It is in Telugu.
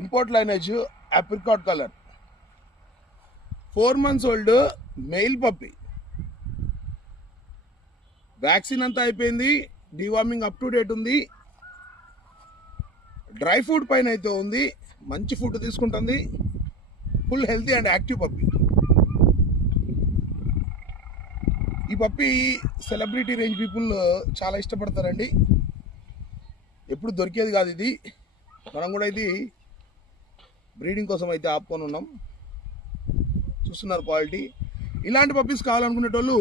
Import lineage apricot colour 4 months old male puppy. Vaccine అంతా అయిపోయింది, డివార్మింగ్ అప్ టు డేట్ ఉంది, డ్రై ఫుడ్ పైన అయితే ఉంది, మంచి ఫుడ్ తీసుకుంటుంది, full healthy and active puppy. ఈ పప్పి సెలబ్రిటీ రేంజ్ పీపుల్ చాలా ఇష్టపడతారండి. ఎప్పుడు దొరికేది కాదు ఇది. మనం కూడా ఇది బ్రీడింగ్ కోసం అయితే ఆపుకొని ఉన్నాం. చూస్తున్నారు క్వాలిటీ. ఇలాంటి పప్పీస్ కావాలనుకునేటోళ్ళు